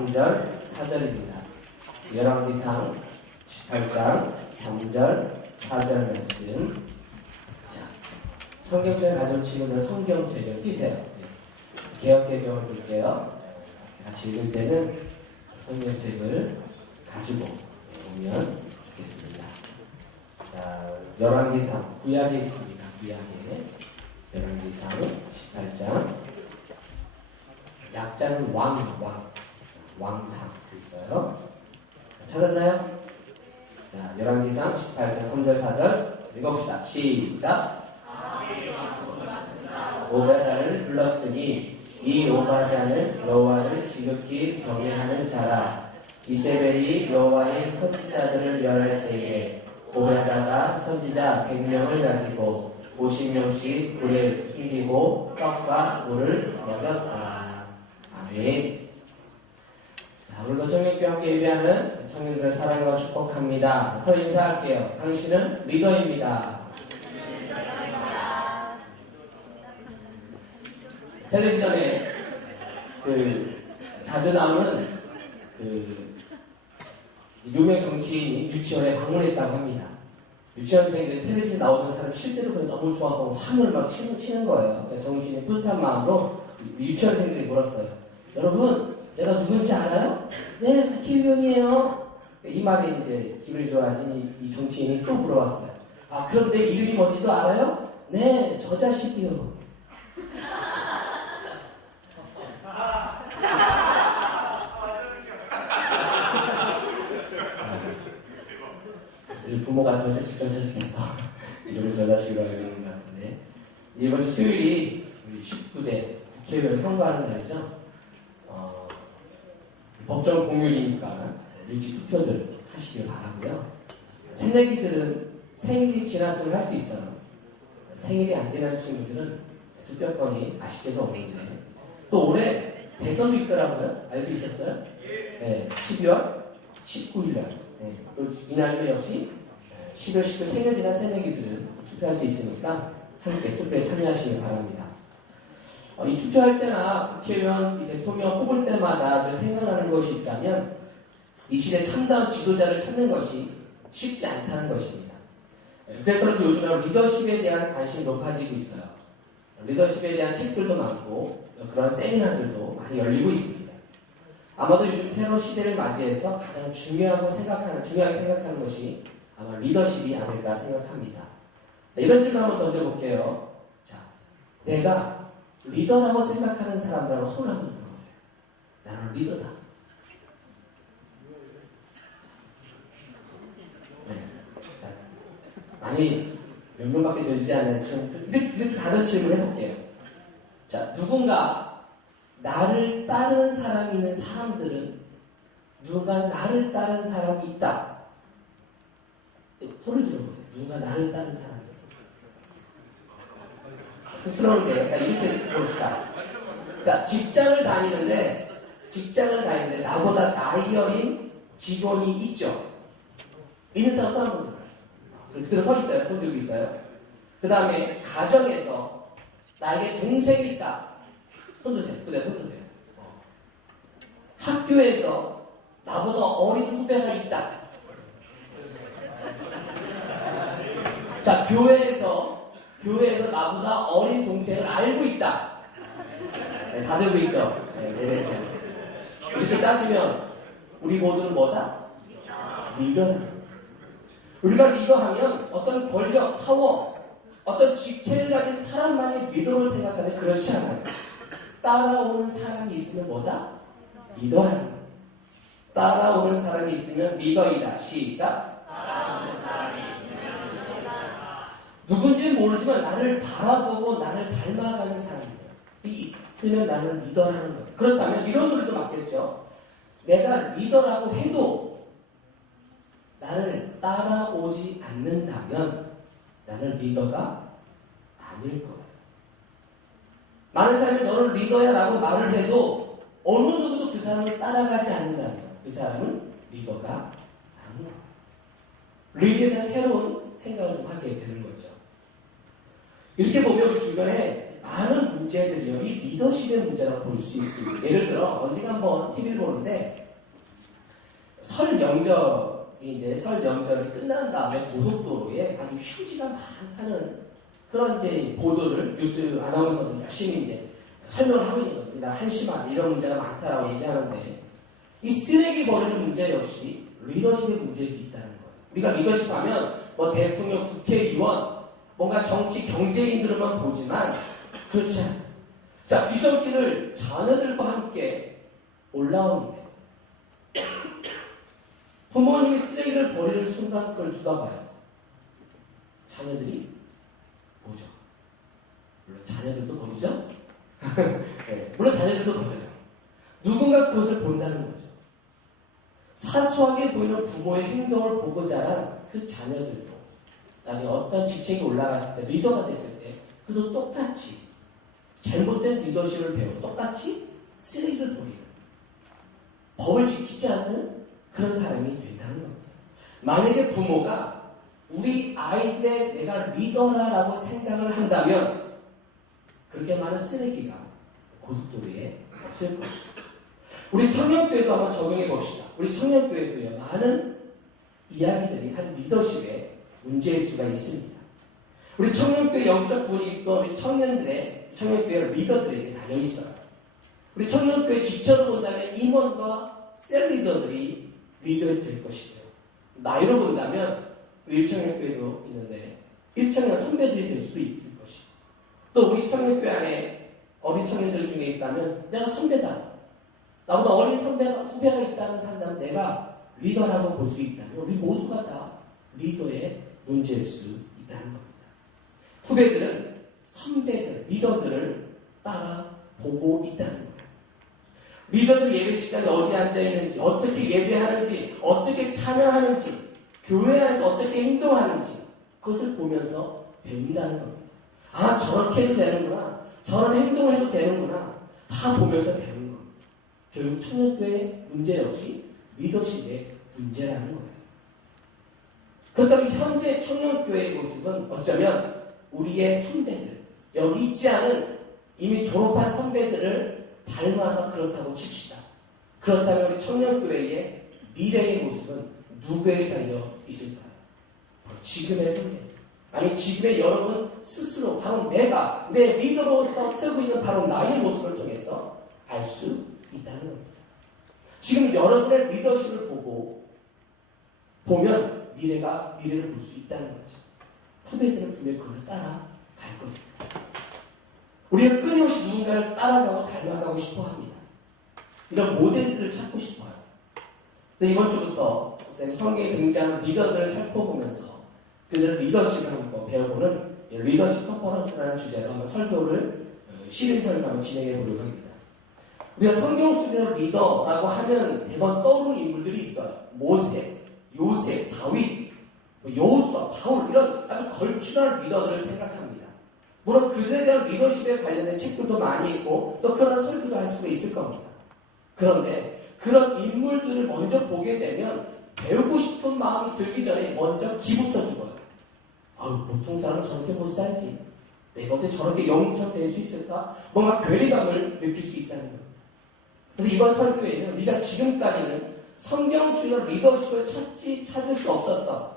3절, 4절입니다. 열왕기상 18장 3절, 4절 말씀. 자, 성경책 가져온 친구들 성경책을 펴세요. 개역개정을 볼게요. 같이 읽을 때는 성경책을 가지고 오면 좋겠습니다. 자, 열왕기상 구약에 있습니다. 구약에 열왕기상 18장 약자는 왕상 있어요. 찾았나요? 자, 열왕기상 18장 3절 4절 읽어봅시다. 시작. 오바다를 불렀으니 이 오바다는 여호와를 지극히 경외하는 자라. 이세벨이 여호와의 선지자들을 멸할 때에 오바다가 선지자 100명을 가지고 50명씩 불에 숨기고 떡과 물을 먹였더라. 아멘. 자, 오늘도 청년교회 함께 예배하는 청년들의 사랑과 축복합니다. 서로 인사할게요. 당신은 리더입니다. 텔레비전에 자주 나오는 유명 정치인이 유치원에 방문했다고 합니다. 유치원생들 텔레비전 나오는 사람 실제로 너무 좋아서 환호를 막 치는 거예요. 그러니까 정치인이 뿌듯한 마음으로 유치원생들이 물었어요. 여러분, 내가 누군지 알아요? 네, 국회의원이에요. 이 말에 이제 기분이 좋아진 이 정치인이 또 물어봤어요. 아, 그럼 내 이름이 뭔지도 알아요? 네, 저 자식이요. 부모가 저 자식해서 이름을 저 자식으로 알고 있는 것 같은데, 이번 주 수요일이 19대 국회의원 선거하는 날이죠. 법정 공휴일이니까 일찍 투표들 하시길 바라고요. 새내기들은 생일이 지났으면 할 수 있어요. 생일이 안 지난 친구들은 투표권이 아쉽게도 없는데, 또 올해 대선도 있더라고요. 알고 있었어요? 네, 12월 19일날. 네, 또 이날도 역시 12월 19일 생일 지난 새내기들은 투표할 수 있으니까 함께 투표에 참여하시길 바랍니다. 이 투표할 때나 국회의원, 대통령 뽑을 때마다 생각나는 것이 있다면 이 시대 참다운 지도자를 찾는 것이 쉽지 않다는 것입니다. 그래서 요즘에 리더십에 대한 관심이 높아지고 있어요. 리더십에 대한 책들도 많고 그런 세미나들도 많이 열리고 있습니다. 아마도 요즘 새로운 시대를 맞이해서 가장 중요하게 생각하는 것이 아마 리더십이 아닐까 생각합니다. 자, 이런 질문 한번 던져볼게요. 자, 내가 리더라고 생각하는 사람들하고 손을 한번 들어보세요. 나는 리더다. 네. 자, 많이 몇 명밖에 들지 않는 이렇게 다른 질문을 해볼게요. 자, 누군가 나를 따르는 사람이 있는 사람들은 누군가 나를 따르는 사람이 있다. 손을 들어보세요. 누군가 나를 따르는 사람이 있다. 쑥스러운데요. 자, 이렇게 봅시다. 자, 직장을 다니는데 나보다 나이 어린 직원이 있죠. 있는 사람 손 한번 들어요. 그대로 서 있어요. 손 들고 있어요. 그 다음에 가정에서 나에게 동생이 있다. 손 드세요. 그대로 손 드세요. 학교에서 나보다 어린 후배가 있다. 자, 교회에서 나보다 어린 동생을 알고 있다. 네, 다 들고 있죠? 네, 이렇게 따지면 우리 모두는 뭐다? 리더다. 우리가 리더하면 어떤 권력, 파워, 어떤 직책을 가진 사람만이 리더를 생각하는데 그렇지 않아요. 따라오는 사람이 있으면 뭐다? 리더라는 거예요. 따라오는 사람이 있으면 리더이다. 시작. 따라오는 사람이 있으면 리더이다. 누군지는 모르지만 나를 바라보고 나를 닮아가는 사람이에요. 이 있으면 나는 리더라는 거예요. 그렇다면 이런 노래도 맞겠죠. 내가 리더라고 해도 나를 따라오지 않는다면 나는 리더가 아닐 거예요. 많은 사람이 너를 리더야 라고 말을 해도 어느 누구도 그 사람을 따라가지 않는다면 그 사람은 리더가 아닌 거예요. 리더에 대한 새로운 생각을 좀 하게 되는 거죠. 이렇게 보면 우리 주변에 많은 문제들이요, 이 리더십의 문제라고 볼 수 있습니다. 예를 들어, 언젠가 한번 TV를 보는데, 설 명절이 끝난 다음에 고속도로에 아주 휴지가 많다는 그런 이제 보도를 뉴스 아나운서들이 열심히 이제 설명을 하고 있는 겁니다. 한심한 이런 문제가 많다라고 얘기하는데, 이 쓰레기 버리는 문제 역시 리더십의 문제일 수 있다는 거예요. 우리가 리더십 하면 뭐 대통령, 국회의원, 뭔가 정치, 경제인들만 보지만 그렇지 않아요. 자, 귀성길을 자녀들과 함께 올라오는데 부모님이 쓰레기를 버리는 순간 그걸 누가 봐요? 자녀들이 보죠. 물론 자녀들도 버리죠? 네, 물론 자녀들도 버려요. 누군가 그것을 본다는 거죠. 사소하게 보이는 부모의 행동을 보고 자란 그 자녀들도 나중에 어떤 직책에 올라갔을 때, 리더가 됐을 때 그도 똑같이 잘못된 리더십을 배우고 똑같이 쓰레기를 버리는, 법을 지키지 않는 그런 사람이 된다는 겁니다. 만약에 부모가 우리 아이들의 내가 리더라라고 생각을 한다면 그렇게 많은 쓰레기가 고속도로에 없을 것입니다. 우리 청년교회도 한번 적용해 봅시다. 우리 청년교회도요, 많은 이야기들이 한 리더십에 문제일 수가 있습니다. 우리 청년교회 영적 분위기도 우리 청년교회 리더들에게 달려 있어요. 우리 청년교회 지체로 본다면 임원과 셀 리더들이 리더가 될 것이고요. 나이로 본다면 우리 일청년교회도 있는데 일청년 선배들이 될 수도 있을 것이고, 또 우리 청년교회 안에 어린 청년들 중에 있다면 내가 선배다, 나보다 어린 후배가 있다는 사람은 내가 리더라고 볼 수 있다면 우리 모두가 다 리더의 문제일 수 있다는 겁니다. 후배들은 선배들, 리더들을 따라 보고 있다는 거예요. 리더들 예배 시간에 어디 앉아 있는지, 어떻게 예배하는지, 어떻게 찬양하는지, 교회 안에서 어떻게 행동하는지 그것을 보면서 배운다는 겁니다. 아, 저렇게 해도 되는구나, 저런 행동을 해도 되는구나, 다 보면서 배우는 겁니다. 결국 청년교회의 문제 역시 리더십의 문제라는 거예요. 그렇다면 현재 청년교회의 모습은 어쩌면 우리의 선배들, 여기 있지 않은 이미 졸업한 선배들을 닮아서 그렇다고 칩시다. 그렇다면 우리 청년교회의 미래의 모습은 누구에게 달려 있을까요? 지금의 선배들, 아니 지금의 여러분 스스로, 바로 내가 내 리더로서 쓰고 있는 바로 나의 모습을 통해서 알 수 있다는 겁니다. 지금 여러분의 리더십을 보면 미래를 볼 수 있다는 거죠. 후배들은 분명히 그걸 따라갈 겁니다. 우리는 끊임없이 누군가를 따라가고 닮아가고 싶어 합니다. 이런 모델들을 찾고 싶어요. 근데 이번 주부터 성경에 등장하는 리더들을 살펴보면서 그들의 리더십을 한번 배워보는 리더십 컨퍼런스라는 주제로 한번 설교를 시리즈를 한번 진행해 보려고 합니다. 우리가 성경 속에서 리더라고 하면 대번 떠오르는 인물들이 있어요. 모세, 요셉, 다윗, 여호수아, 바울, 이런 아주 걸출한 리더들을 생각합니다. 물론 그들에 대한 리더십에 관련된 책들도 많이 있고 또 그런 설교도 할 수가 있을 겁니다. 그런데 그런 인물들을 먼저 보게 되면 배우고 싶은 마음이 들기 전에 먼저 기부터 죽어요. 보통 사람은 저렇게 못 살지, 내가 어떻게 저렇게 영웅처럼 될 수 있을까? 뭔가 괴리감을 느낄 수 있다는 겁니다. 그래서 이번 설교에는 우리가 지금까지는 성경주의 리더십을 찾을 수 없었던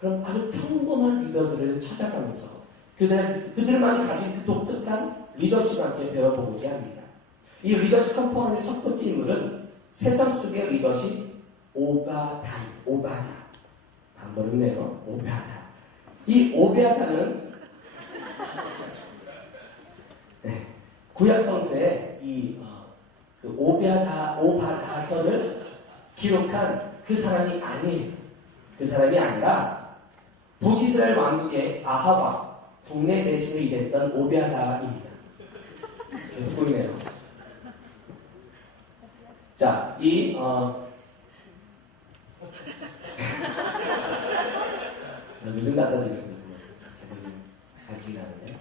그런 아주 평범한 리더들을 찾아가면서 그들만이 가진 그 독특한 리더십을 함께 배워보고자 합니다. 이 리더십 컴포넌트의 첫 번째 인물은 세상 속의 리더십 오바다. 방법있네요. 오바다. 이 오바다는 구약 성서에 그 오바다서를 기록한 그 사람이 아니에요. 그 사람이 아니라 북이스라엘 왕국의 아하바 국내 대신을 일했던 오베아다입니다. 계속 보이네요. 자, 누군 갖다 드리거든요. 같이 가는데.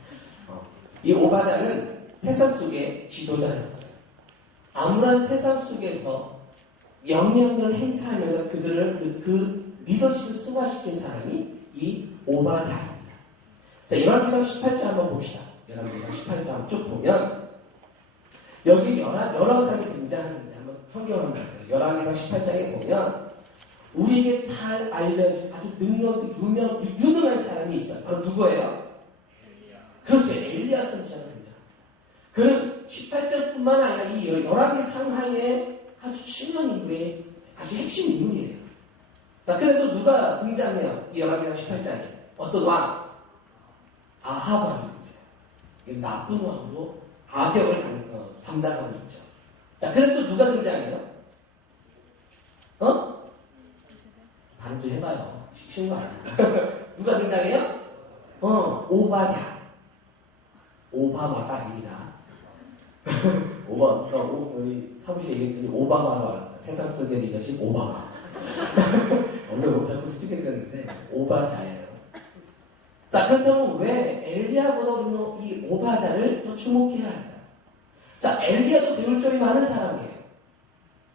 이 오바다는 세상 속의 지도자였어요. 아무런 세상 속에서 영향력을 행사하면서 그들을 그 리더십을 승화시킨 사람이 이 오바다입니다. 자, 요한계시록 18장 한번 봅시다. 열왕기상 18장 쭉 보면 여기 여러 사람이 등장하는데 한번 성경을 한번 보세요. 열왕기상 18장에 보면 우리에게 잘 알려진 아주 유능한 사람이 있어요. 바로 누구예요? 그렇죠. 엘리야 선지자가 등장합니다. 그는 18장뿐만 아니라 이 열왕기상 하에 아주 중요한 인물의 아주 핵심 인물이에요. 자, 근데 또 누가 등장해요? 이 열왕기상 18장에 어떤 왕? 아합 왕이 등장해요. 나쁜 왕으로 악역을 담당하고 있죠. 자, 근데 또 누가 등장해요? 발음 좀 해봐요. 쉬운 거 아니야. 누가 등장해요? 오바댜. 오바마가 아닙니다. 우리 사무실에 얘기했더니 오바마로 알았다. 세상 속의 리더십 오바마. 오늘 못하고 쓰겠는데 오바댜예요. 자, 그렇다면 왜 엘리야보다 우리는 이 오바댜를 더 주목해야 할까요? 자, 엘리야도 배울 점이 많은 사람이에요.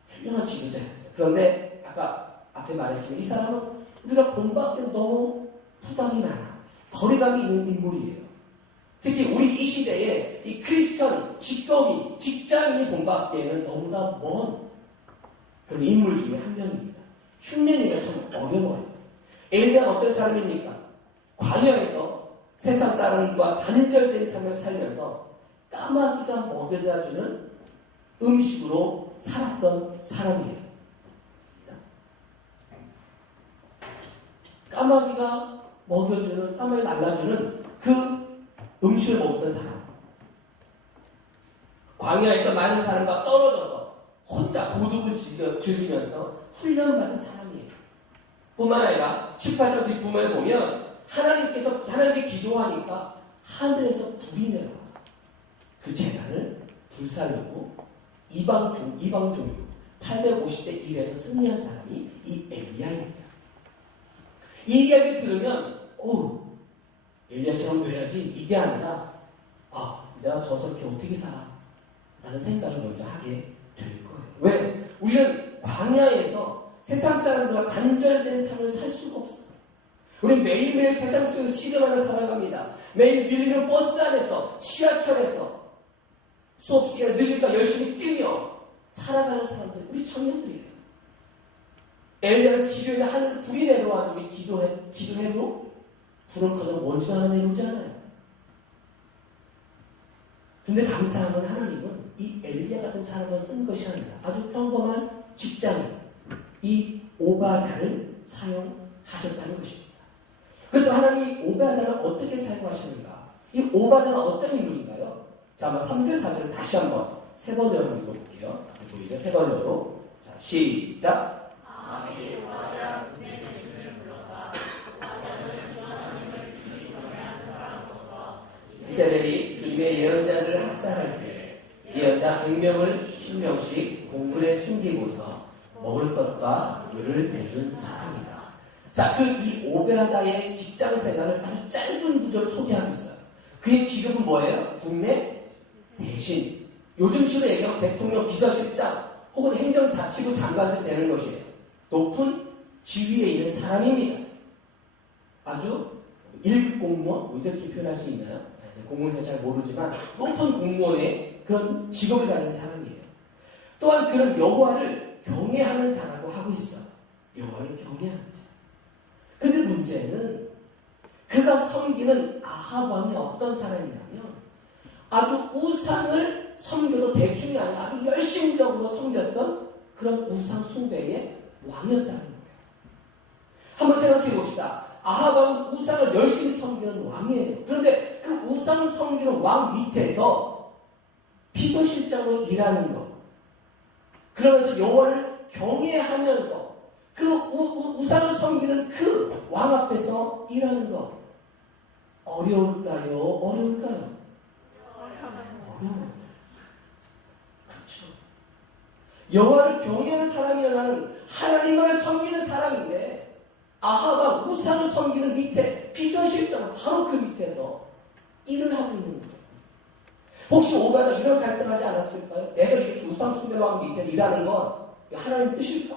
훌륭한 지도자였어요. 그런데 아까 앞에 말했지만 이 사람은 우리가 본받기엔 너무 부담이 많아. 거리감이 있는 인물이에요. 특히 우리 이 시대에 이 크리스천, 직업인, 직장인이 본받기에는 너무나 먼 그런 인물 중에 한 명입니다. 흉내내기가 참 어려워요. 엘리야는 어떤 사람입니까? 광야에서 세상 사람과 단절된 삶을 살면서 까마귀가 먹여다주는 음식으로 살았던 사람이에요. 까마귀가 날라주는 그 음식을 먹던 사람. 광야에서 많은 사람과 떨어져서 혼자 고독을 즐기면서 훈련받은 사람이에요. 뿐만 아니라 18절 뒷부분에 보면 하나님께 기도하니까 하늘에서 불이 내려와서 그 재단을 불사르고 이방 종교 850대 1에서 승리한 사람이 이 엘리야입니다. 이 이야기를 들으면 엘리야처럼 돼야지 이게 아니라 내가 저렇게 어떻게 살아? 라는 생각을 먼저 하게 될 거예요. 왜? 우리는 광야에서 세상 사람들과 단절된 삶을 살 수가 없어요. 우리는 매일매일 세상 속에서 시름하며 살아갑니다. 매일 밀리는 버스 안에서, 지하철에서 수업 시간 늦을까 열심히 뛰며 살아가는 사람들, 우리 청년들이에요. 엘리야는 기도에 하늘 불이 내려와도 기도해도 불은 커녕 먼지도 하나 내려오지 않아요. 근데 감사한 건 하나님은 이 엘리야 같은 사람을 쓴 것이 아니라 아주 평범한 직장인 이 오바댜를 사용하셨다는 것입니다. 그런데 하나님이 오바댜를 어떻게 사용하시는가? 이 오바댜는 어떤 인물인가요? 자, 한번 3절, 4절 다시 한번 세 번째로 읽어볼게요. 보이죠? 세 번째로. 자, 시작. 이세벨이 주님의 예언자를 학살할 때 예언자 100명을 10명씩 공문에 숨기고서 먹을 것과 물을 내준 사람이다. 자, 이 오베하다의 직장 생활을 아주 짧은 구절을 소개하고 있어요. 그의 직업은 뭐예요? 국내 대신. 요즘식으로 얘기하면 대통령 비서실장 혹은 행정자치부 장관쯤 되는 것이에요. 높은 지위에 있는 사람입니다. 아주 1급 공무원, 이렇게 표현할 수 있나요? 공무원은 잘 모르지만 높은 공무원의 그런 직업을 가진 사람이에요. 또한 그런 여호와를 경외하는 자라고 하고 있어요. 여호와를 경외하는 자. 근데 문제는 그가 섬기는 아합 왕이 어떤 사람이냐면 아주 우상을 섬겨도 대충이 아니라 아주 열심적으로 섬겼던 그런 우상 숭배의 왕이었다는 거예요. 한번 생각해 봅시다. 아합 왕은 우상을 열심히 섬기는 왕이에요. 그런데 그 우상 섬기는 왕 밑에서 비서실장으로 일하는 것. 그러면서 여호와를 경외하면서 그 우상을 섬기는 그 왕 앞에서 일하는 것. 어려울까요? 어려워요. 그렇죠. 여호와를 경외하는 사람이라는 하나님을 섬기는 사람인데 아합과 우상을 섬기는 밑에 비서실장 바로 그 밑에서 일을 하고 있는 거예요. 혹시 오바가 이런 갈등하지 않았을까요? 내가 이렇게 우상 숭배 왕 밑에 일하는 건 하나님 뜻일까?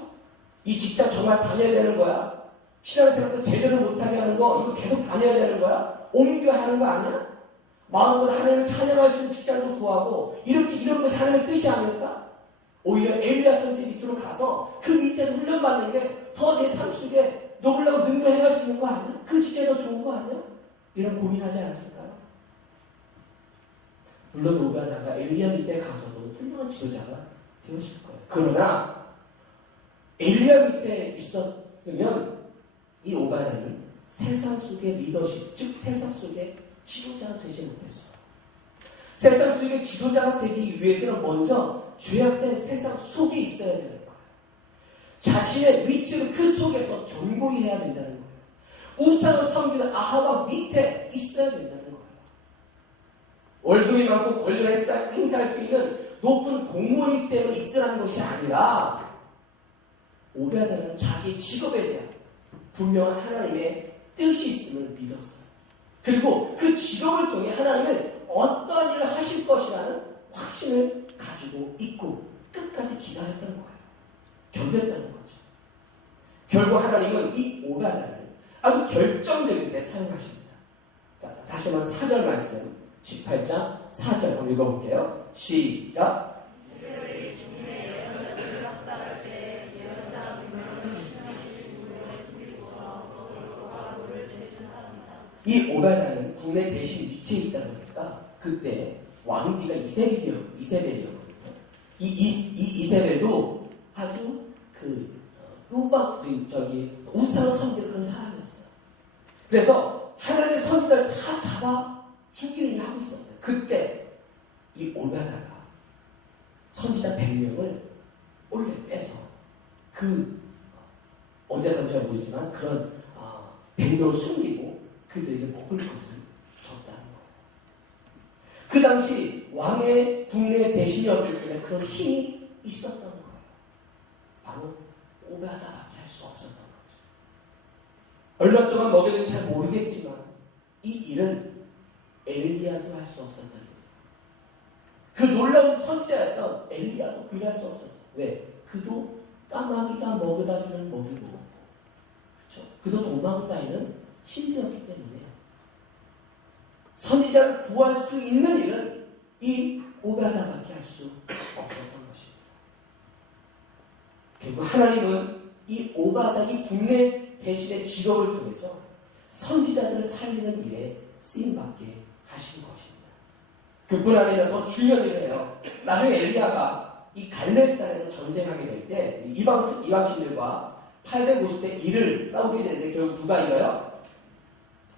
이 직장 정말 다녀야 되는 거야? 신앙생활도 제대로 못하게 하는 거 이거 계속 다녀야 되는 거야? 옮겨야 하는 거 아니야? 마음껏 하나님을 찬양할 수 있는 직장도 구하고 이렇게 이런 것이 하나님의 뜻이 아닐까? 오히려 엘리야 선지 밑으로 가서 그 밑에서 훈련받는 게 더 내 삶 속에 놀라운 능력을 행할 수 있는 거 아니야? 그 직장이 더 좋은 거 아니야? 이런 고민하지 않았을까요? 물론 오바다가 엘리야 밑에 가서도 훌륭한 지도자가 되었을 거예요. 그러나 엘리야 밑에 있었으면 이 오바다는 세상 속의 리더십, 즉 세상 속의 지도자가 되지 못했어요. 세상 속의 지도자가 되기 위해서는 먼저 죄악된 세상 속에 있어야 되는 거예요. 자신의 위치를 그 속에서 견고히 해야 된다는 거예요. 우상을 섬기는 아하방 밑에 있어야 된다는 거예요. 월급이 많고 권력을 행사할 수 있는 높은 공무원이기 때문에 있으라는 것이 아니라 오베아다는 자기 직업에 대한 분명한 하나님의 뜻이 있음을 믿었어요. 그리고 그 직업을 통해 하나님은 어떠한 일을 하실 것이라는 확신을 가지고 있고 끝까지 기다렸던 거예요. 견뎠다는 거죠. 결국 하나님은 이 오베아다를 아주 결정적일 때 사용하십니다. 자, 다시 한번 4절 말씀 18장 4절 한번 읽어볼게요. 시작. 이 오바다는 국내 대신 위치에 있다 보니까 그때 왕비가 이세벨이었거든요. 이세벨도 아주 우상을 섬기는 그런 사람이었어요. 그래서 하나님의 선지자를 다 잡아 죽이려고 하고 있었어요. 그때 이 오바다가 선지자 100명을 몰래 빼서 어디서 잘 모르지만 그런 100명을 숨기고 그들에게 먹을 것을 줬다는 거예요. 그 당시 왕의 국내 대신이었기 때문에 그런 힘이 있었던 거예요. 바로 오바다밖에 할 수 없었던 거죠. 얼마 동안 먹였는지 잘 모르겠지만 이 일은 엘리야도 할 수 없었던 거예요. 그 놀라운 선지자였던 엘리야도 그 일 할 수 없었어요. 왜? 그도 까마귀가 먹여다 주는 먹이고 그렇죠? 그도 도망 따위는 신세였기 때문에 선지자를 구할 수 있는 일은 이 오바다밖에 할 수 없었던 것입니다. 결국 하나님은 이 오바다, 이 국내 대신의 직업을 통해서 선지자들을 살리는 일에 쓰임받게 하신 것입니다. 그뿐 아니라 더 중요한 일을 해요. 나중에 엘리야가 이 갈멜산에서 전쟁하게 될 때 이방신들과 850대 1을 싸우게 되는데 결국 누가 이겨요?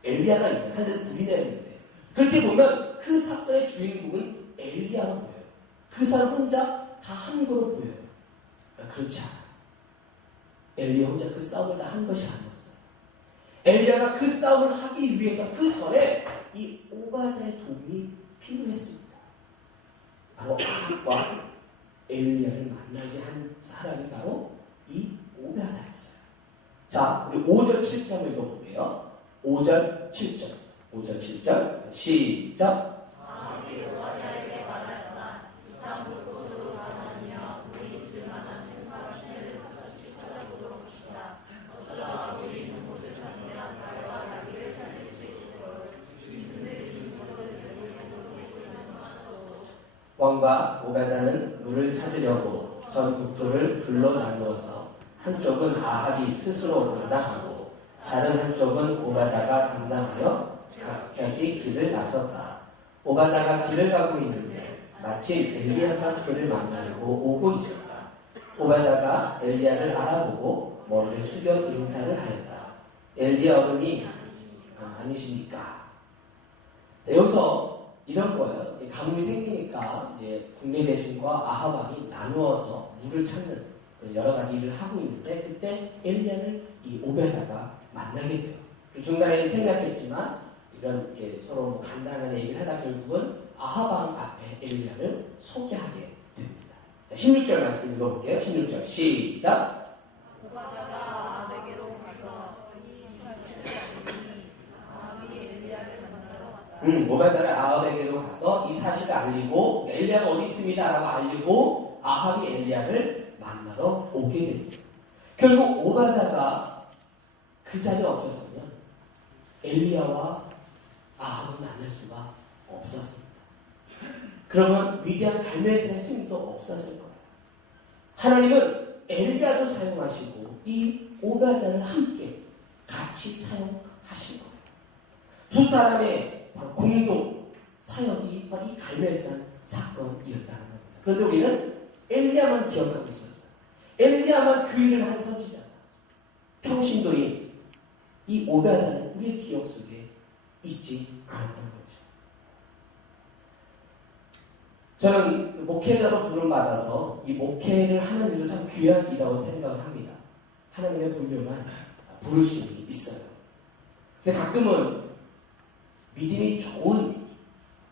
엘리야가 이겨요. 하늘은 불이 내리는데 그렇게 보면 그 사건의 주인공은 엘리야로 보여요. 그 사람 혼자 다 한 거로 보여요. 그렇지 않아요. 엘리야 혼자 그 싸움을 다 한 것이 아니었어요. 엘리야가 그 싸움을 하기 위해서 그 전에 이 오바다의 도움이 필요했습니다. 바로 아합과 엘리야를 만나게 한 사람이 바로 이 오바다였어요. 자, 우리 5절 7절 한번 읽어볼게요. 5절 7절 5절 7절 시작. 왕과 오바다는 물을 찾으려고 전 국토를 둘러 나누어서 한쪽은 아합이 스스로 담당하고 다른 한쪽은 오바다가 담당하여 각각이 길을 나섰다. 오바다가 길을 가고 있는데 마침 엘리야가 그를 만나려고 오고 있었다. 오바다가 엘리야를 알아보고 머리를 숙여 인사를 하였다. 엘리야 어른이 아니십니까? 자, 여기서 이런 거예요. 가뭄이 생기니까 이제 국내 대신과 아합 왕이 나누어서 물을 찾는 여러 가지 일을 하고 있는데 그때 엘리야를 이 오베다가 만나게 돼요. 그 중간에는 생각했지만 이런 이렇게 서로 간단한 얘기를 하다 결국은 아합 왕 앞에 엘리야를 소개하게 됩니다. 자, 16절 말씀 읽어볼게요. 16절 시작. 오바다가 아합에게로 가서 오바다가 아합에게로 가서 이 사실을 알리고 엘리야가 어디 있습니다 라고 알리고 아합이 엘리야를 만나러 오게 됩니다. 결국 오바다가 그 자리에 없었으면 엘리야와 아합을 만날 수가 없었습니다. 그러면 위대한 갈멜산의 스님도 없었을 거예요. 하나님은 엘리야도 사용하시고 이 오베아다를 함께 같이 사용하신 거예요. 두 사람의 바로 공동 사역이 바로 이 갈멜산 사건이었다는 겁니다. 그런데 우리는 엘리야만 기억하고 있었어요. 엘리야만 그 일을 한 선지자다. 평신도인 이 오베아다는 우리의 기억 속에 있지 않았던 거죠. 저는 그 목회자로 부름받아서 이 목회를 하는 일도 참 귀한 일이라고 생각을 합니다. 하나님의 분명한 부르심이 있어요. 근데 가끔은 믿음이 좋은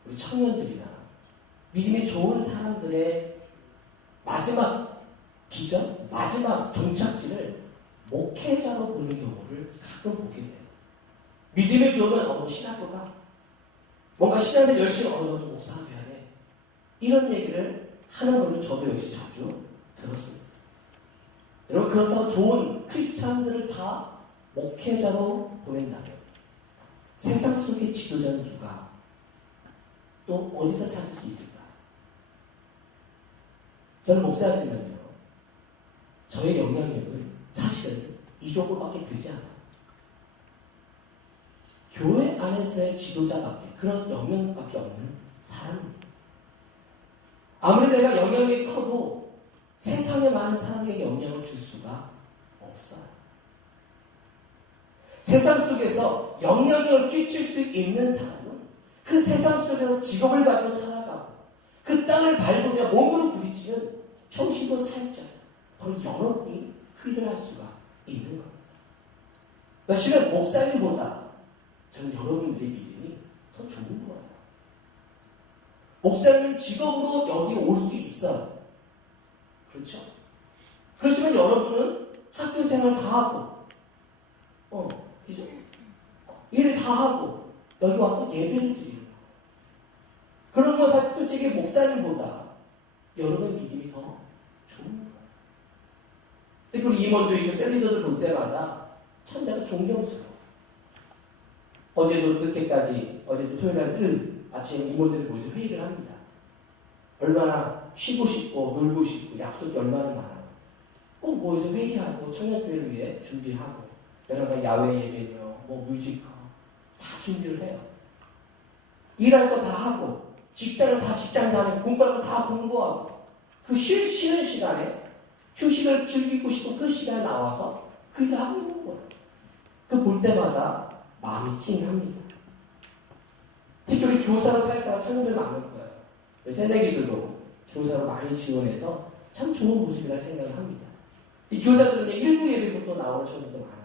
우리 청년들이나 믿음이 좋은 사람들의 마지막 비전, 마지막 종착지를 목회자로 보는 경우를 가끔 보게 돼요. 믿음이 좋으면 신학교 가. 뭔가 신학을 열심히 너 좀 목사가 돼야 돼. 이런 얘기를 하는 걸로 저도 역시 자주 들었습니다. 여러분 그렇다고 좋은 크리스찬들을 다 목회자로 보낸다면 세상 속의 지도자는 누가 또 어디서 찾을 수 있을까? 저는 목사지만요. 저의 영향력은 사실은 이 정도밖에 되지 않아요. 교회 안에서의 지도자밖에 그런 영향밖에 없는 사람입니다. 아무리 내가 영향력이 커도 세상에 많은 사람에게 영향을 줄 수가 없어요. 세상 속에서 영향력을 끼칠 수 있는 사람은 그 세상 속에서 직업을 가지고 살아가고 그 땅을 밟으며 몸으로 부딪히는 평신도 사역자다. 바로 여러분이 그 일을 할 수가 있는 겁니다. 그러니까 실은 목사님보다 저는 여러분들의 믿음이 더 좋은 거예요. 목사님은 직업으로 여기 올 수 있어요. 그렇죠? 그렇지만 여러분은 학교 생활 다 하고, 그죠? 일 다 하고, 여기 와서 예배를 드리는 거예요. 그런 거 솔직히 목사님보다 여러분의 믿음이 더 좋은 거예요. 특히 우리 임원도 있고 셀리더들 볼 때마다 참 내가 존경스러워. 어제도 늦게까지, 어제도 토요일 날 아침 임원들이 모여서 회의를 합니다. 얼마나 쉬고 싶고 놀고 싶고 약속이 얼마나 많아. 꼭 모여서 회의하고 청년교회를 위해 준비하고 여러 가지 야외 예배며 뮤지컬 다 준비를 해요. 일할 거 다 하고 직장을 다 직장 다니고 공부할 거 다 공부하고 그 쉬는 시간에 휴식을 즐기고 싶은 그 시간에 나와서 그 일을 하고 있는 거예요. 그 볼 때마다 마음이 찡합니다. 특히 우리 교사로 살다가 청년들 많을 거예요. 새내기들도 교사로 많이 지원해서 참 좋은 모습이라 생각을 합니다. 이 교사들은 1부 예배부터 나오는 청년도 많아요.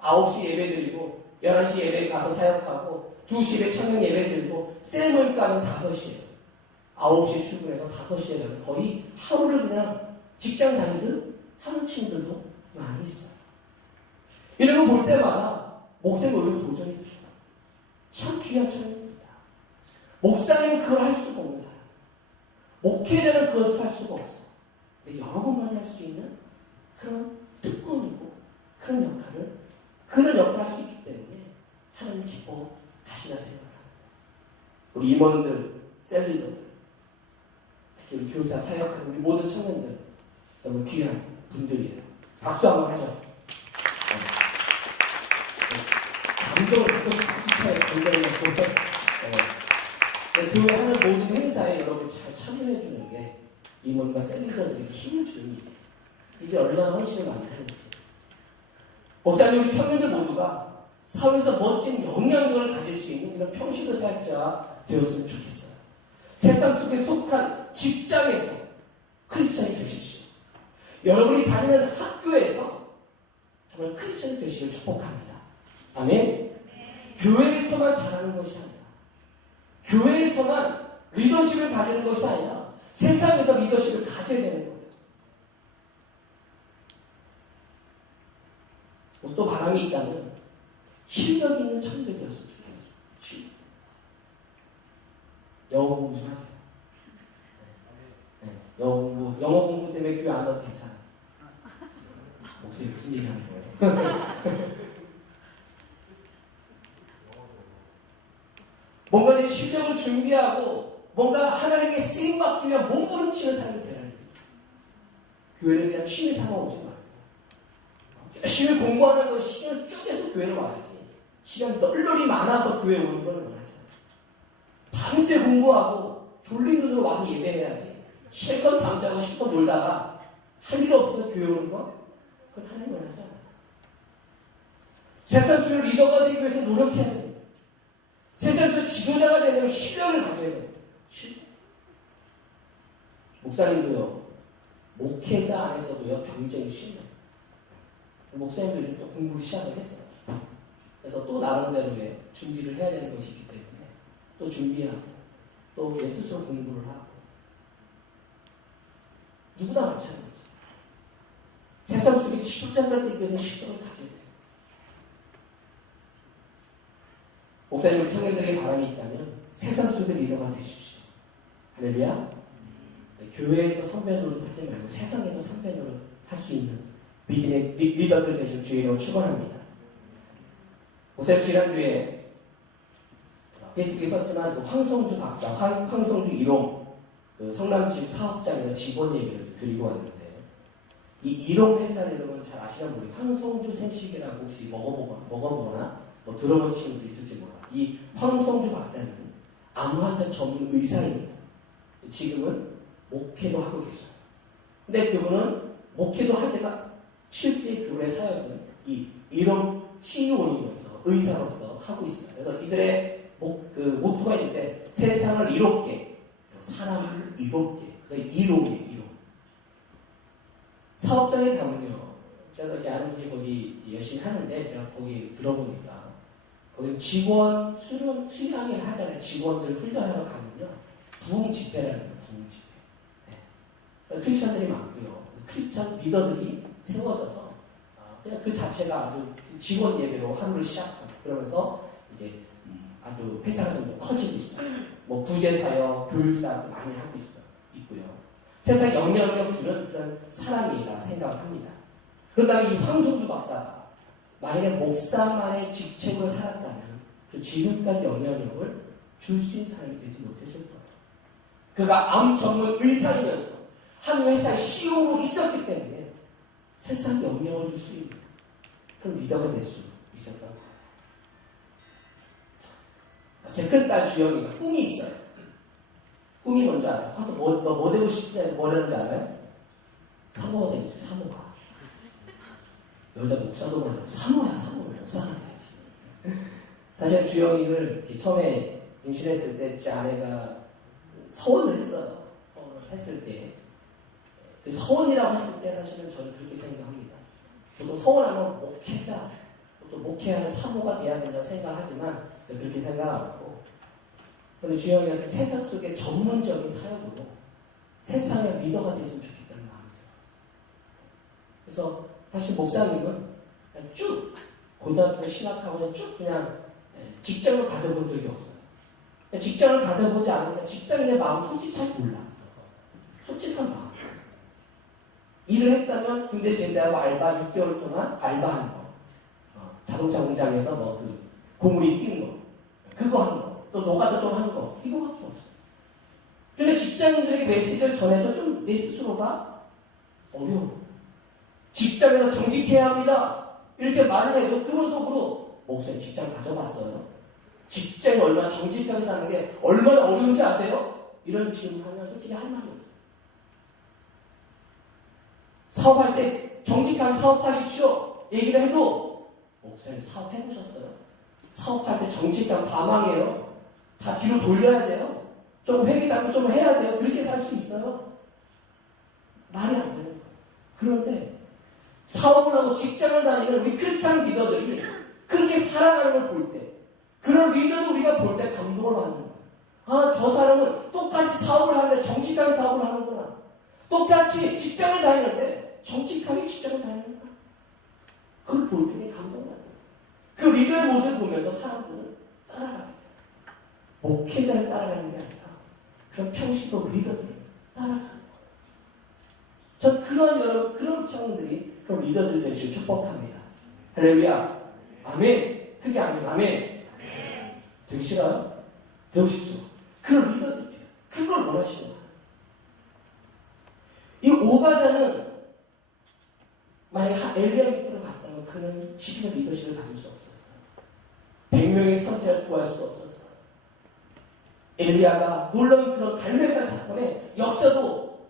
9시 예배 드리고 11시 예배 가서 사역하고 2시 예배 청년 예배 드리고 셀모임까지는 5시예요. 9시에 출근해서 5시에 가면 거의 하루를 그냥 직장 다니듯 하는 친구들도 많이 있어요. 이런 거 볼 때마다 목사님 얼굴 도전이 돼요. 참 귀한 청년입니다. 목사님은 그걸 할 수가 없는 사람. 목회자는 그것을 할 수가 없어. 근데 여러분만이 할 수 있는 그런 특권이고 그런 역할을 할 수 있기 때문에 하나님 기뻐하시나 생각합니다. 우리 임원들, 셀리더들, 특히 우리 교사, 사역하는 우리 모든 청년들 너무 귀한 분들이에요. 박수 한번 하죠. 감정을 갖고 박수 쳐야 감정을 갖고 교회 하는 모든 행사에 여러분 잘 참여해 주는 게 임원과 셀리더들이 힘을 주는 일이에요. 이게 얼마나 헌신을 많이 하는지. 목사님, 우리 청년들 모두가 사회에서 멋진 영향력을 가질 수 있는 이런 평신도 사역자가 되었으면 좋겠어요. 세상 속에 속한 직장에서 크리스찬이 되십시오. 여러분이 다니는 학교에서 정말 크리스찬이 되시길 축복합니다. 아멘. 교회에서만 잘하는 것이 아니라 교회에서만 리더십을 가지는 것이 아니라 세상에서 리더십을 가져야 되는 거예요. 또 바람이 있다면 실력 있는 청년이 되었으면 좋겠어요. 영어 공부 좀 하세요. 영어 공부 때문에 교회 안 가도 괜찮아. 목소리 무슨 얘기 하는 거예요? 뭔가 내 실력을 준비하고 뭔가 하나님께 쓰임받기 위한 몸부림치는 삶이 되어야 합니다. 교회를 그냥 취미 삼아 오지 말고 열심히 공부하는 거 시간 쪼개서 교회를 와야지. 시간 널널이 많아서 교회 오는 건 원하잖아. 밤새 공부하고 졸린 눈으로 와서 예배해야지. 실컷 잠자고 실컷 놀다가 할 일 없어서 교회 오는 거? 그건 하나님 원하지 않아요. 세상 속의 리더가 되기 위해서 노력해야 됩니다. 세상 속의 지도자가 되려면 신뢰를 가져야 됩니다. 신뢰. 목사님도요, 목회자 안에서도요, 경쟁이 심해요. 목사님도 요즘 또 공부를 시작을 했어요. 그래서 또 나름대로의 준비를 해야 되는 것이 있기 때문에 또 준비하고 또 내 스스로 공부를 하고 누구나 마찬가지죠. 세상 속에 지도자가 되기 위해서 신뢰를 가져야 돼요. 목사님 우리 청년들에게 바람이 있다면 세상 속의 리더가 되십시오. 할렐루야. 교회에서 선배 노릇하지 말고 세상에서 선배 노릇할 수 있는 믿음의 리더들 되실 주의로 축원합니다. 목사님 지난주에 페이스북에 썼지만 그 황성주 박사, 황성주 일용 그 성남지역 사업장에서 직원 얘기를 드리고 왔는데 이 일용 회사 이름은 잘 아시는 분이 황성주 생식이라고 혹시 먹어보거나 뭐 들어본 친구도 있을지 몰라. 이 황성주 박사는 암환자 전문 의사입니다. 지금은 목회도 하고 계셔요. 근데 그분은 목회도 하지만 실제 그분의 사역은 이 일용 CEO이면서 의사로서 하고 있어요. 그래서 이들의 모토가 있는데 세상을 이롭게, 사람을 이롭게, 이롭게. 사업장에 가면요, 제가 이렇게 아는 분이 거기 열심히 하는데 제가 거기 들어보니까 거기 직원 수량을 하잖아요. 직원들 훈련하러 가면요, 부흥 집회라는 거예요. 부흥 집회. 네. 크리스찬들이 많고요. 크리스찬 리더들이 세워져서 그냥 그 자체가 아주 직원 예배로 하루를 시작하고 그러면서 이제 아주 회사가 좀 커지고 있어요. 뭐 구제사역, 교육사역도 많이 하고 있고요. 세상 영향력 주는 그런 사람이라 생각을 합니다. 그런다면 이 황성주 박사가 만약에 목사만의 직책으로 살았다면 그 지금까지 영향력을 줄 수 있는 사람이 되지 못했을 거예요. 그가 암 전문 의사이면서 한 회사의 CEO로 있었기 때문에 세상에 영향을 줄 수 있는 그런 리더가 될 수 있었던 거예요. 제 큰딸 주영이가 꿈이 있어요. 꿈이 뭔지 알아요? 커서 뭐 되고 싶지 않아요? 뭐라는지 알아요? 사모가 되고 싶어요. 사모가. 여자 목사도 말고 사모야. 목사가 돼야지. 사실 주영이를 이렇게 처음에 임신했을 때 제 아내가 서원을 했어요. 서원을 했을 때 그 서원이라고 했을 때 사실은 저는 그렇게 생각합니다. 보통 서원하면 목회자, 또 목회하는 사모가 돼야 된다고 생각하지만 저는 그렇게 생각 안 하고, 그런데 주영이가 세상 속의 전문적인 사역으로 세상의 리더가 됐으면 좋겠다는 마음이 들어요. 그래서 사실 목사님은 그냥 쭉 고등학교 신학하고 쭉 그냥 직장을 가져본 적이 없어요. 직장을 가져보지 않으면 직장인의 마음 솔직히 잘 몰라. 솔직한 마음. 일을 했다면 군대 제대하고 알바 6개월 동안 알바하는 거. 자동차 공장에서 뭐 그 고무리 띄는 거. 그거 하는 거. 또 노가다 좀 하는 거. 이거밖에 없어요. 그러니까 직장인들에게 메시지를 전해도 좀 내 스스로가 어려워. 직장에서 정직해야 합니다. 이렇게 말을 해도 그런 속으로 목사님 직장 가져봤어요. 직장이 얼마나 정직하게 사는 게 얼마나 어려운지 아세요? 이런 질문하면 솔직히 할 말이 없어요. 사업할 때 정직하게 사업하십시오. 얘기를 해도 목사님 사업해보셨어요? 사업할 때 정직하면 다 망해요. 다 뒤로 돌려야 돼요. 좀 회계 잡고 좀 해야 돼요. 그렇게 살 수 있어요. 말이 안 되는 거예요. 그런데 사업을 하고 직장을 다니는 우리 크리스찬 리더들이 그렇게 살아가는 걸 볼 때, 그런 리더를 우리가 볼 때 감동을 받는 거예요. 아, 저 사람은 똑같이 사업을 하는데 정직하게 사업을 하는구나. 똑같이 직장을 다니는데 정직하게 직장을 다니는구나. 그걸 볼 때는 감동받는 거예요. 그 리더의 모습을 보면서 사람들은 따라가게 돼요. 목회자를 따라가는 게 아니라 그런 평신도 리더들을 따라가는 거예요. 전 그런 청년들이 그런 리더들 되시길 축복합니다. 할렐루야. 아멘. 크게 아멘. 아멘. 되기 싫어요? 되고 싶죠. 그런 리더들이 돼요. 그걸 원하시는 거예요. 이 오바다는 만약 엘리야 밑으로 갔다면 그는 지금의 리더십을 가질 수 없었어요. 100명의 선지자를 구할 수도 없었어요. 엘리야가 놀라운 그런 갈멜산 사건의 역사도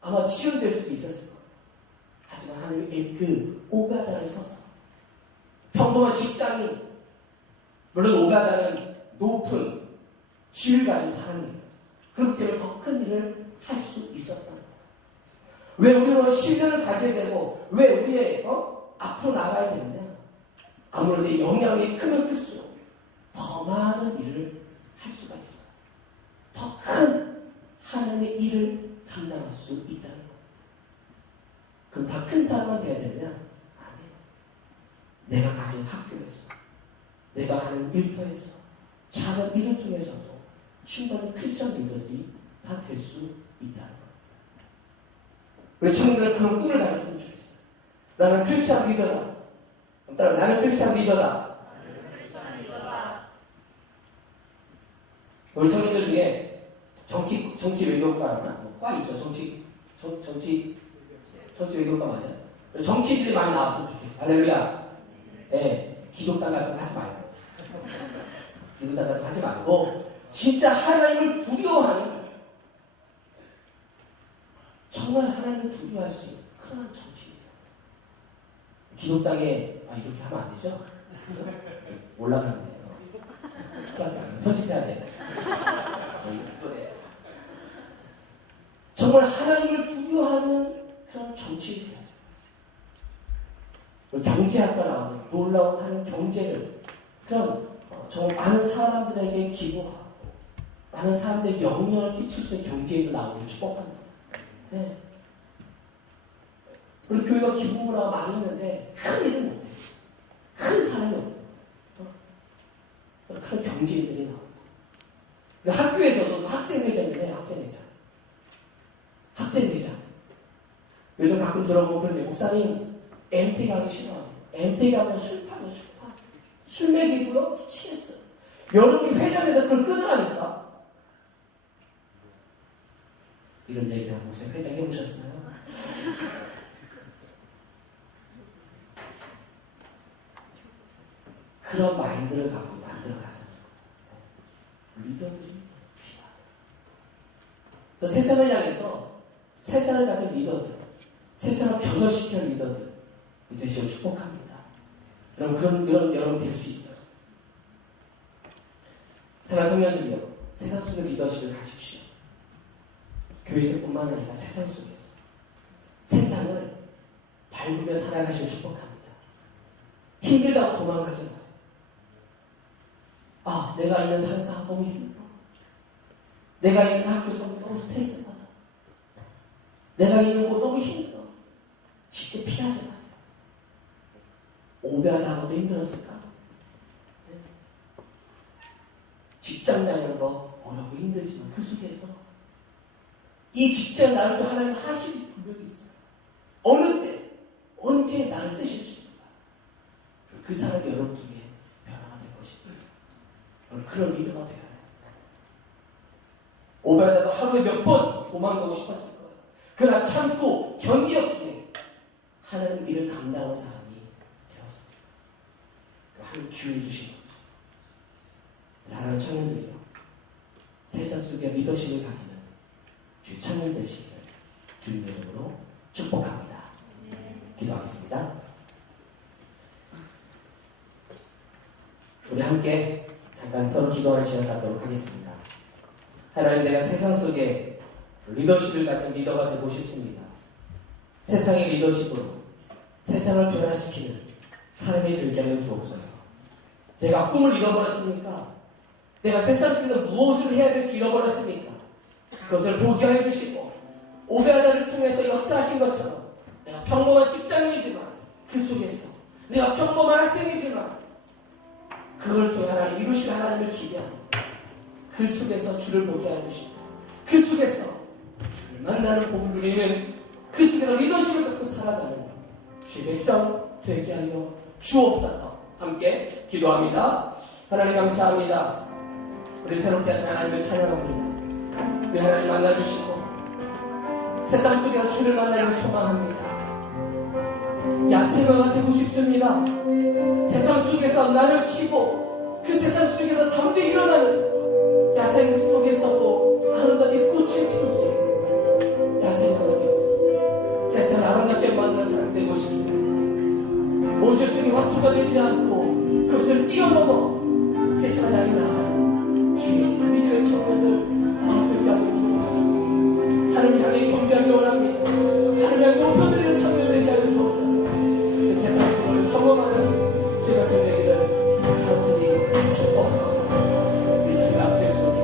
아마 지연될 수도 있었을 거예요. 하지만 하나님이 그 오바다를 써서 평범한 직장인, 물론 오바다는 높은 지위를 가진 사람이에요. 그렇기 때문에 더 큰 일을 할 수 있었다. 왜 우리는 신뢰를 가져야 되고 왜 우리의 앞으로 나가야 되느냐? 아무래도 내 영향이 크면 클수록 더 많은 일을 할 수가 있어요. 더 큰 하나님의 일을 감당할 수 있다는 것. 그럼 다 큰 사람만 돼야 되느냐? 아니에요. 내가 가진 학교에서, 내가 하는 일터에서, 작은 일을 통해서도 충분히 크리스천 리더들이 다 될 수 있다는 것. 우리 청년들은 그런 꿈을 가졌으면 좋겠어요. 나는 크리스천 리더다. 따라 나는 크리스천 리더다. 우리 청년들 중에 정치 외교과나 과 있죠. 정치 외교과 맞아요. 정치인들이 많이 나왔으면 좋겠어요. 할렐루야. 네, 기독당 같은 거 하지 말고. 기독당 같은 거 하지 말고 진짜 하나님을 두려워하는, 정말 하나님을 두려워할 수 있는 그런 정치인이에요. 기독당에 이렇게 하면 안 되죠? 올라가는데요. 편집해야 돼. 정말 하나님을 두려워하는 그런 정치인이에요. 경제학과 나오는 놀라운 하는 경제를, 그런 정말 많은 사람들에게 기부하고 많은 사람들에게 영향을 끼칠 수 있는 경제인도 나오는 축복합니다. 네. 우리 교회가 기부를 하고 많이 있는데 큰 일은 못해요. 큰 사람이 없어요. 큰 경제인들이 나옵니다. 학교에서도 학생회장이에요. 학생회장. 요즘 가끔 들어보면 그런데 목사님 MT 가기 싫어요. MT 가면 술 파요. 술 먹이고요. 미치겠어요. 여러분이 회장에서 그걸 끊으라니까. 이런 얘기를 하고 목사님 회장 해보셨어요? 그런 마인드를 갖고 만들어가잖아요. 리더들이 필요하다. 세상을 향해서 세상을 가진 리더들, 세상을 변화시키는 리더들 되시길 축복합니다. 여러분 될 수 있어요. 사랑하는 청년들이요, 세상 속의 리더십을 가십시오. 교회에서뿐만 아니라 세상 속에서 세상을 밟으며 살아가시길 축복합니다. 힘들다고 도망가지 마세요. 내가 있는 상사 너무 힘들어. 내가 있는 학교에서 너무 스트레스 받아. 내가 있는 곳 너무 힘들어. 쉽게 피하지 마세요. 오베아다고도 힘들었을까? 네. 직장 다니는 거 어렵고 힘들지만 그 속에서 이 직장 나를 또 하나님 하실 분명히 있어요. 어느 때 언제 나를 쓰실 수 있는가. 그 사람이 여러분 중에 변화가 될 것입니다. 여러분 그런 리더가 되어야 돼요. 오베아다도 하루에 몇 번 도망가고 싶었을 거예요. 그러나 참고 견디었기에 하나님 일을 감당하는 사람이 되었습니다. 하나님 기회를 주신 거죠. 사랑하는 청년들이요, 세상 속에 리더십을 가지는 주의 청년 되시기를 주님의 이름으로 축복합니다. 기도하겠습니다. 우리 함께 잠깐 서로 기도하는 시간 갖도록 하겠습니다. 하나님, 내가 세상 속에 리더십을 가진 리더가 되고 싶습니다. 세상의 리더십으로 세상을 변화시키는 사람이 되게 하여 주옵소서. 내가 꿈을 잃어버렸으니까, 내가 세상 속에서 무엇을 해야 될지 잃어버렸으니까 그것을 보게 하여 주시고, 오베아다를 통해서 역사하신 것처럼 내가 평범한 직장인이지만 그 속에서 내가 평범한 학생이지만 그걸 통해 하나님 이루실 하나님을 기대하고 그 속에서 주를 보게 하여 주시고, 그 속에서 주를 만나는 복을 누리는, 그 속에서 리더십을 갖고 살아가는 주의 백성 되게 하여 주옵소서. 함께 기도합니다. 하나님 감사합니다. 우리 새롭게 하신 하나님을 찬양합니다. 우리 하나님 만나주시고 세상 속에서 주를 만나는 소망합니다. 야생화가 되고 싶습니다. 세상 속에서 나를 치고 그 세상 속에서 담대 일어나는 야생 속에서도 아름답게 꽃을 피울 수 있는 야생화가 되어서 세상을 아름답게 만드는 사람 되고 싶습니다. 모실 속에 화투가 되지 않고 그것을 뛰어넘어 세상을 향해 나아가는 주의 믿음의 청년들 되게 하여 주옵소서. 하나님 향해 경배하기 원합니다. 하나님 향해 높여드리는 청년들 되게 하여 주옵소서. 그 세상 속을 경험하는 제가 생명이를 여러분들이 축복하고 우리 주님 앞에 속에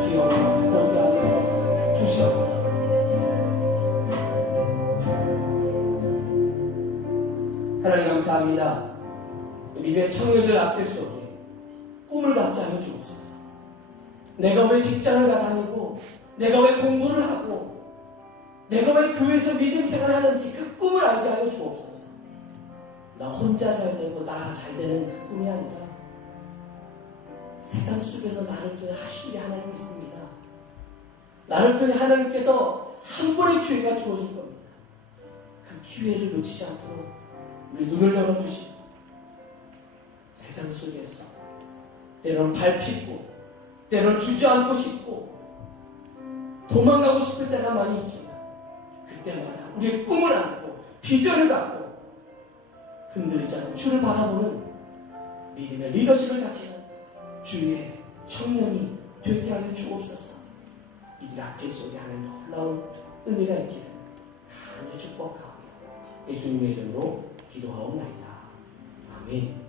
주여 그렇게 하여 주시옵소서. 하나님 감사합니다. 믿음의 청년들 앞에 속에 꿈을 갖게 하여 주옵소서. 내가 왜 직장을 다니고 내가 왜 공부를 하고 내가 왜 교회에서 믿음 생활을 하는지 그 꿈을 알게 하여 주옵소서. 나 혼자 잘 되고 나 잘 되는 그 꿈이 아니라 세상 속에서 나를 통해 하시기를 하나님 있습니다. 나를 통해 하나님께서 한 번의 기회가 주어질 겁니다. 그 기회를 놓치지 않도록 우리 눈을 열어주시고 세상 속에서 때로는 밟히고 때로는 주저앉고 싶고 도망가고 싶을 때가 많이 있지만 그때마다 우리의 꿈을 안고 비전을 갖고 흔들리지 않고 주를 바라보는 믿음의 리더십을 가지는 주의 청년이 되게 하여 주옵소서. 이들 앞길 속에 하는 놀라운 은혜가 있기를 간절히 축복하오며 예수님의 이름으로 기도하옵나이다. 아멘.